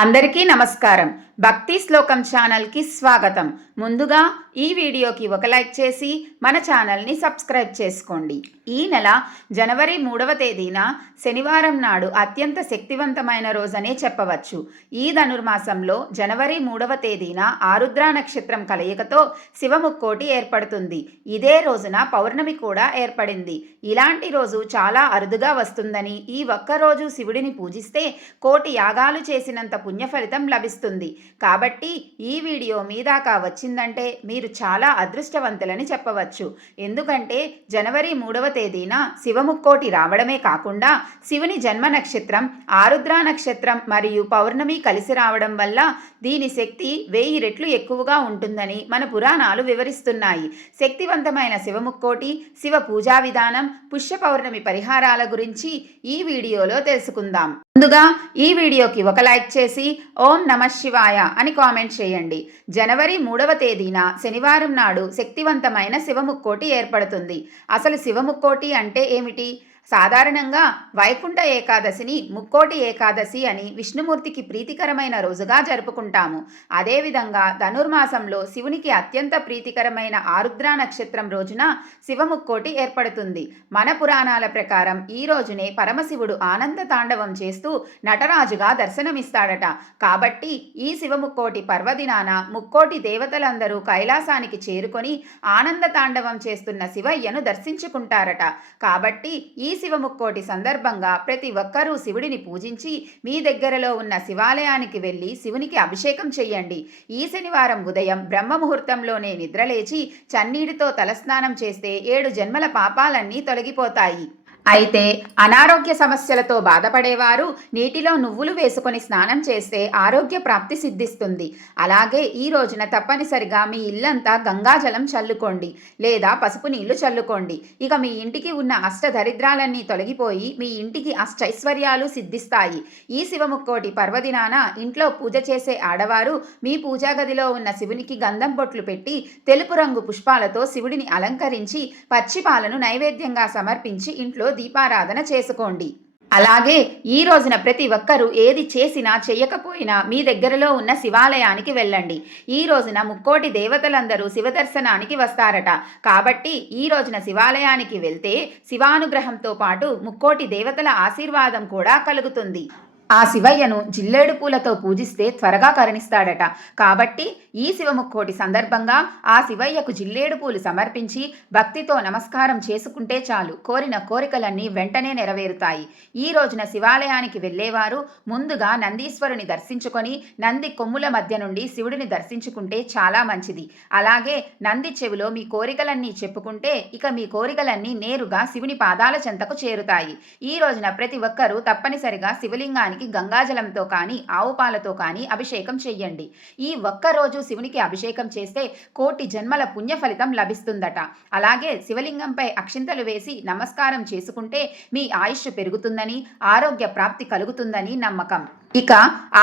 అందరికీ నమస్కారం. భక్తి శ్లోకం ఛానల్కి స్వాగతం. ముందుగా ఈ వీడియోకి ఒక లైక్ చేసి మన ఛానల్ని సబ్స్క్రైబ్ చేసుకోండి. ఈ నెల జనవరి 3వ తేదీన శనివారం నాడు అత్యంత శక్తివంతమైన రోజనే చెప్పవచ్చు. ఈ ధనుర్మాసంలో జనవరి 3వ తేదీన ఆరుద్ర నక్షత్రం కలయికతో శివముక్కోటి ఏర్పడుతుంది. ఇదే రోజున పౌర్ణమి కూడా ఏర్పడింది. ఇలాంటి రోజు చాలా అరుదుగా వస్తుందని, ఈ ఒక్కరోజు శివుడిని పూజిస్తే కోటి యాగాలు చేసినంత పుణ్యఫలితం లభిస్తుంది. కాబట్టి ఈ వీడియో మీ దాకా వచ్చిందంటే మీరు చాలా అదృష్టవంతులని చెప్పవచ్చు. ఎందుకంటే జనవరి 3వ తేదీన శివముక్కోటి రావడమే కాకుండా శివుని జన్మ నక్షత్రం ఆరుద్ర నక్షత్రం మరియు పౌర్ణమి కలిసి రావడం వల్ల దీని శక్తి 1000 రెట్లు ఎక్కువగా ఉంటుందని మన పురాణాలు వివరిస్తున్నాయి. శక్తివంతమైన శివముక్కోటి, శివ పూజా విధానం, పుష్య పౌర్ణమి పరిహారాల గురించి ఈ వీడియోలో తెలుసుకుందాం. ముందుగా ఈ వీడియోకి ఒక లైక్ చేసి ఓం నమః శివాయ అని కామెంట్ చేయండి. జనవరి 3వ తేదీన శనివారం నాడు శక్తివంతమైన శివముక్కోటి ఏర్పడుతుంది. అసలు శివముక్కోటి అంటే ఏమిటి? సాధారణంగా వైకుంఠ ఏకాదశిని ముక్కోటి ఏకాదశి అని విష్ణుమూర్తికి ప్రీతికరమైన రోజుగా జరుపుకుంటాము. అదేవిధంగా ధనుర్మాసంలో శివునికి అత్యంత ప్రీతికరమైన ఆరుద్ర నక్షత్రం రోజున శివముక్కోటి ఏర్పడుతుంది. మన పురాణాల ప్రకారం ఈ రోజునే పరమశివుడు ఆనంద తాండవం చేస్తూ నటరాజుగా దర్శనమిస్తాడట. కాబట్టి ఈ శివముక్కోటి పర్వదినాన ముక్కోటి దేవతలందరూ కైలాసానికి చేరుకొని ఆనంద తాండవం చేస్తున్న శివయ్యను దర్శించుకుంటారట. కాబట్టి ఈ శివముక్కోటి సందర్భంగా ప్రతి ఒక్కరూ శివుడిని పూజించి మీ దగ్గరలో ఉన్న శివాలయానికి వెళ్ళి శివునికి అభిషేకం చెయ్యండి. ఈ శనివారం ఉదయం బ్రహ్మ ముహూర్తంలోనే నిద్రలేచి చన్నీటితో తలస్నానం చేస్తే 7 జన్మల పాపాలన్నీ తొలగిపోతాయి. అయితే అనారోగ్య సమస్యలతో బాధపడేవారు నీటిలో నువ్వులు వేసుకొని స్నానం చేస్తే ఆరోగ్య ప్రాప్తి సిద్ధిస్తుంది. అలాగే ఈ రోజున తప్పనిసరిగా మీ ఇల్లంతా గంగాజలం చల్లుకోండి లేదా పసుపు నీళ్లు చల్లుకోండి. ఇక మీ ఇంటికి ఉన్న అష్టదరిద్రాలన్నీ తొలగిపోయి మీ ఇంటికి అష్టైశ్వర్యాలు సిద్ధిస్తాయి. ఈ శివముక్కోటి పర్వదినాన ఇంట్లో పూజ చేసే ఆడవారు మీ పూజా గదిలో ఉన్న శివునికి గంధం బొట్లు పెట్టి తెలుపు రంగు పుష్పాలతో శివుడిని అలంకరించి పచ్చి పాలను నైవేద్యంగా సమర్పించి ఇంట్లో దీపారాధన చేసుకోండి. అలాగే ఈ రోజున ప్రతి ఒక్కరూ ఏది చేసినా చెయ్యకపోయినా మీ దగ్గరలో ఉన్న శివాలయానికి వెళ్ళండి. ఈ రోజున ముక్కోటి దేవతలందరూ శివదర్శనానికి వస్తారట. కాబట్టి ఈ రోజున శివాలయానికి వెళ్తే శివానుగ్రహంతో పాటు ముక్కోటి దేవతల ఆశీర్వాదం కూడా కలుగుతుంది. ఆ శివయ్యను జిల్లేడు పూలతో పూజిస్తే త్వరగా కరుణిస్తాడట. కాబట్టి ఈ శివముక్కోటి సందర్భంగా ఆ శివయ్యకు జిల్లేడు పూలు సమర్పించి భక్తితో నమస్కారం చేసుకుంటే చాలు, కోరిన కోరికలన్నీ వెంటనే నెరవేరుతాయి. ఈ రోజున శివాలయానికి వెళ్ళేవారు ముందుగా నందీశ్వరుని దర్శించుకొని నంది కొమ్ముల మధ్య నుండి శివుడిని దర్శించుకుంటే చాలా మంచిది. అలాగే నంది చెవిలో మీ కోరికలన్నీ చెప్పుకుంటే ఇక మీ కోరికలన్నీ నేరుగా శివుని పాదాల చెంతకు చేరుతాయి. ఈ రోజున ప్రతి ఒక్కరూ తప్పనిసరిగా శివలింగానికి గంగాజలంతో కానీ ఆవు పాలతో కానీ అభిషేకం చెయ్యండి. ఈ ఒక్కరోజు శివునికి అభిషేకం చేస్తే కోటి జన్మల పుణ్య ఫలితం లభిస్తుందట. అలాగే శివలింగంపై అక్షింతలు వేసి నమస్కారం చేసుకుంటే మీ ఆయుష్ పెరుగుతుందని, ఆరోగ్య ప్రాప్తి కలుగుతుందని నమ్మకం. ఇక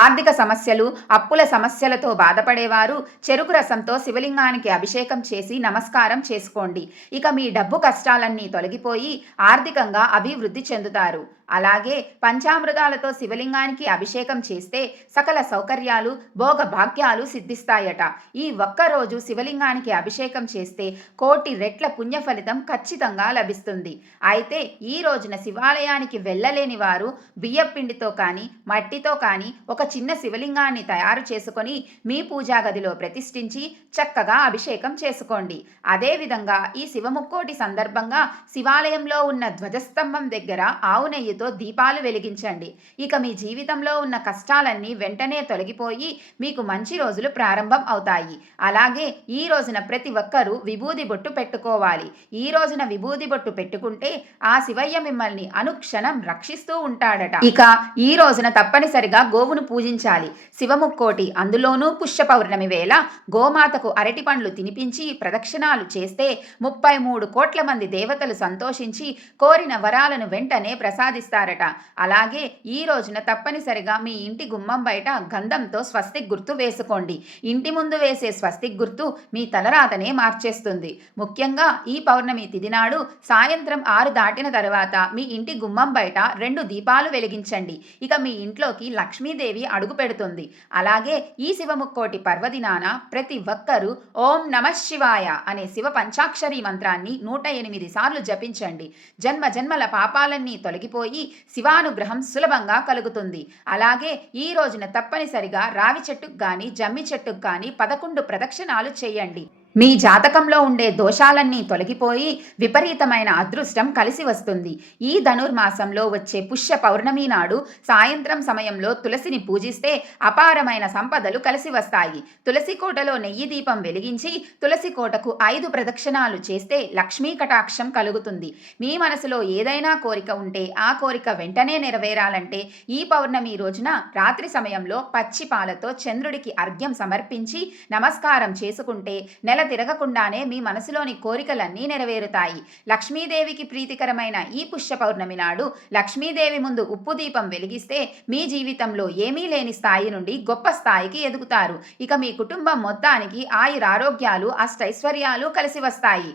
ఆర్థిక సమస్యలు, అప్పుల సమస్యలతో బాధపడేవారు చెరుకు రసంతో శివలింగానికి అభిషేకం చేసి నమస్కారం చేసుకోండి. ఇక మీ డబ్బు కష్టాలన్నీ తొలగిపోయి ఆర్థికంగా అభివృద్ధి చెందుతారు. అలాగే పంచామృతాలతో శివలింగానికి అభిషేకం చేస్తే సకల సౌకర్యాలు, భోగ భాగ్యాలు సిద్ధిస్తాయట. ఈ ఒక్కరోజు శివలింగానికి అభిషేకం చేస్తే కోటి రెట్ల పుణ్య ఫలితం ఖచ్చితంగా లభిస్తుంది. అయితే ఈ రోజున శివాలయానికి వెళ్ళలేని వారు బియ్యపిండితో కానీ మట్టితో కానీ ఒక చిన్న శివలింగాన్ని తయారు చేసుకొని మీ పూజా గదిలో ప్రతిష్ఠించి చక్కగా అభిషేకం చేసుకోండి. అదేవిధంగా ఈ శివముక్కోటి సందర్భంగా శివాలయంలో ఉన్న ధ్వజస్తంభం దగ్గర ఆవు నెయ్యితో దీపాలు వెలిగించండి. ఇక మీ జీవితంలో ఉన్న కష్టాలన్నీ వెంటనే తొలగిపోయి మీకు మంచి రోజులు ప్రారంభం అవుతాయి. అలాగే ఈ రోజున ప్రతి ఒక్కరూ విభూది బొట్టు పెట్టుకోవాలి. ఈ రోజున విభూది బొట్టు పెట్టుకుంటే ఆ శివయ్య మిమ్మల్ని అనుక్షణం రక్షిస్తూ ఉంటాడట. ఇక ఈ రోజున తప్పనిసరిగా గోవును పూజించాలి. శివముక్కోటి అందులోనూ పుష్య పౌర్ణమి వేళ గోమాతకు అరటి పండ్లు తినిపించి ప్రదక్షిణాలు చేస్తే 33 కోట్ల మంది దేవతలు సంతోషించి కోరిన వరాలను వెంటనే ప్రసాదిస్తారు. ప్రసాదిస్తారట. అలాగే ఈ రోజున తప్పనిసరిగా మీ ఇంటి గుమ్మం బయట గంధంతో స్వస్తిక్ గుర్తు వేసుకోండి. ఇంటి ముందు వేసే స్వస్తిక్ గుర్తు మీ తలరాతనే మార్చేస్తుంది. ముఖ్యంగా ఈ పౌర్ణమి తిథి నాడు సాయంత్రం 6 దాటిన తర్వాత మీ ఇంటి గుమ్మం బయట 2 దీపాలు వెలిగించండి. ఇక మీ ఇంట్లోకి లక్ష్మీదేవి అడుగు పెడుతుంది. అలాగే ఈ శివముక్కోటి పర్వదినాన ప్రతి ఒక్కరూ ఓం నమః శివాయ అనే శివ పంచాక్షరి మంత్రాన్ని 108 సార్లు జపించండి. జన్మ జన్మల పాపాలన్నీ తొలగిపోయి శివానుగ్రహం సులభంగా కలుగుతుంది. అలాగే ఈ రోజున తప్పనిసరిగా రావి చెట్టుకు కానీ జమ్మి చెట్టుకు కానీ 11 ప్రదక్షిణాలు చేయండి. మీ జాతకంలో ఉండే దోషాలన్నీ తొలగిపోయి విపరీతమైన అదృష్టం కలిసి వస్తుంది. ఈ ధనుర్మాసంలో వచ్చే పుష్య పౌర్ణమి నాడు సాయంత్రం సమయంలో తులసిని పూజిస్తే అపారమైన సంపదలు కలిసి వస్తాయి. తులసి కోటలో నెయ్యి దీపం వెలిగించి తులసి కోటకు 5 ప్రదక్షిణాలు చేస్తే లక్ష్మీ కటాక్షం కలుగుతుంది. మీ మనసులో ఏదైనా కోరిక ఉంటే ఆ కోరిక వెంటనే నెరవేరాలంటే ఈ పౌర్ణమి రోజున రాత్రి సమయంలో పచ్చి పాలతో చంద్రుడికి అర్ఘ్యం సమర్పించి నమస్కారం చేసుకుంటే నెల తిరగకుండానే మీ మనసులోని కోరికలన్నీ నెరవేరుతాయి. లక్ష్మీదేవికి ప్రీతికరమైన ఈ పుష్య పౌర్ణమి నాడు లక్ష్మీదేవి ముందు ఉప్పు దీపం వెలిగిస్తే మీ జీవితంలో ఏమీ లేని స్థాయి నుండి గొప్ప స్థాయికి ఎదుగుతారు. ఇక మీ కుటుంబం మొత్తానికి ఆయురారోగ్యాలు అష్టైశ్వర్యాలు కలిసి వస్తాయి.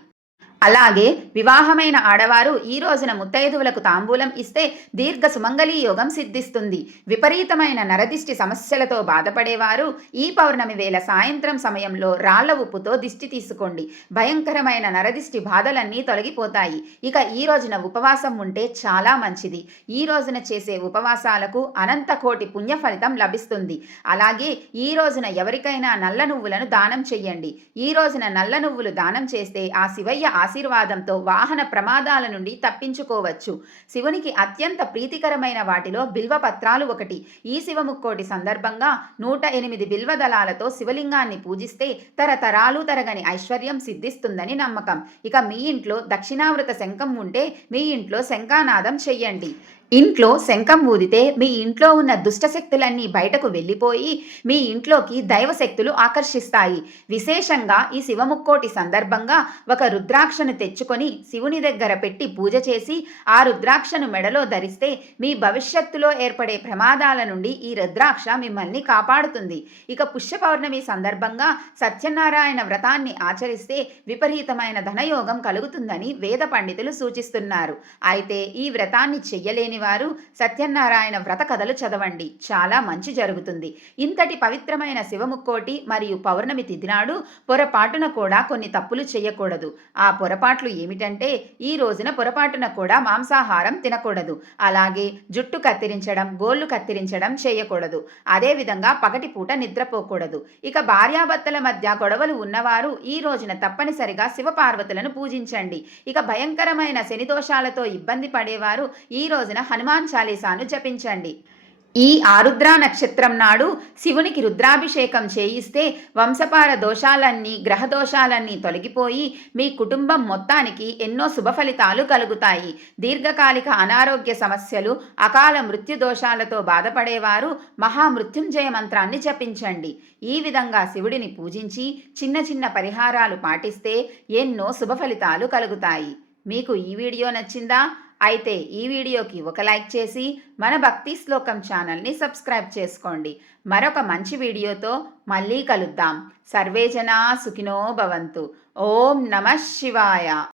అలాగే వివాహమైన ఆడవారు ఈ రోజున ముత్తైదువులకు తాంబూలం ఇస్తే దీర్ఘ సుమంగళీ యోగం సిద్ధిస్తుంది. విపరీతమైన నరదిష్టి సమస్యలతో బాధపడేవారు ఈ పౌర్ణమి వేళ సాయంత్రం సమయంలో రాళ్ల ఉప్పుతో దిష్టి తీసుకోండి. భయంకరమైన నరదిష్టి బాధలన్నీ తొలగిపోతాయి. ఇక ఈ రోజున ఉపవాసం ఉంటే చాలా మంచిది. ఈ రోజున చేసే ఉపవాసాలకు అనంత కోటి పుణ్య ఫలితం లభిస్తుంది. అలాగే ఈ రోజున ఎవరికైనా నల్ల నువ్వులను దానం చెయ్యండి. ఈ రోజున నల్ల నువ్వులు దానం చేస్తే ఆ శివయ్య ఆశీర్వాదంతో వాహన ప్రమాదాల నుండి తప్పించుకోవచ్చు. శివునికి అత్యంత ప్రీతికరమైన వాటిలో బిల్వపత్రాలు ఒకటి. ఈ శివముక్కోటి సందర్భంగా 108 బిల్వదళాలతో శివలింగాన్ని పూజిస్తే తరతరాలు తరగని ఐశ్వర్యం సిద్ధిస్తుందని నమ్మకం. ఇక మీ ఇంట్లో దక్షిణావృత శంఖం ఉంటే మీ ఇంట్లో శంఖానాదం చెయ్యండి. ఇంట్లో శంఖం ఊదితే మీ ఇంట్లో ఉన్న దుష్టశక్తులన్నీ బయటకు వెళ్ళిపోయి మీ ఇంట్లోకి దైవశక్తులు ఆకర్షిస్తాయి. విశేషంగా ఈ శివముక్కోటి సందర్భంగా ఒక రుద్రాక్షను తెచ్చుకొని శివుని దగ్గర పెట్టి పూజ చేసి ఆ రుద్రాక్షను మెడలో ధరిస్తే మీ భవిష్యత్తులో ఏర్పడే ప్రమాదాల నుండి ఈ రుద్రాక్ష మిమ్మల్ని కాపాడుతుంది. ఇక పుష్య పౌర్ణమి సందర్భంగా సత్యనారాయణ వ్రతాన్ని ఆచరిస్తే విపరీతమైన ధనయోగం కలుగుతుందని వేద పండితులు సూచిస్తున్నారు. అయితే ఈ వ్రతాన్ని చెయ్యలేని వారు సత్యనారాయణ వ్రత కథలు చదవండి, చాలా మంచి జరుగుతుంది. ఇంతటి పవిత్రమైన శివముక్కోటి మరియు పౌర్ణమి తిథి నాడు పొరపాటున కూడా కొన్ని తప్పులు చేయకూడదు. ఆ పొరపాట్లు ఏమిటంటే ఈ రోజున పొరపాటున కూడా మాంసాహారం తినకూడదు. అలాగే జుట్టు కత్తిరించడం, గోళ్లు కత్తిరించడం చేయకూడదు. అదేవిధంగా పగటిపూట నిద్రపోకూడదు. ఇక భార్యాభర్తల మధ్య గొడవలు ఉన్నవారు ఈ రోజున తప్పనిసరిగా శివపార్వతులను పూజించండి. ఇక భయంకరమైన శని దోషాలతో ఇబ్బంది పడేవారు ఈ రోజున హనుమాన్ చాలీసాను జపించండి. ఈ ఆరుద్ర నక్షత్రం నాడు శివునికి రుద్రాభిషేకం చేయిస్తే వంశపార దోషాలన్నీ గ్రహ దోషాలన్నీ తొలగిపోయి మీ కుటుంబం మొత్తానికి ఎన్నో శుభ ఫలితాలు కలుగుతాయి. దీర్ఘకాలిక అనారోగ్య సమస్యలు, అకాల మృత్యు దోషాలతో బాధపడేవారు మహామృత్యుంజయ మంత్రాన్ని జపించండి. ఈ విధంగా శివుడిని పూజించి చిన్న చిన్న పరిహారాలు పాటిస్తే ఎన్నో శుభ ఫలితాలు కలుగుతాయి. మీకు ఈ వీడియో నచ్చిందా? అయితే ఈ వీడియోకి ఒక లైక్ చేసి మన భక్తి శ్లోకం ఛానల్ని సబ్స్క్రైబ్ చేసుకోండి. మరొక మంచి వీడియోతో మళ్ళీ కలుద్దాం. సర్వే జనా సుఖినో భవంతు. ఓం నమః శివాయ.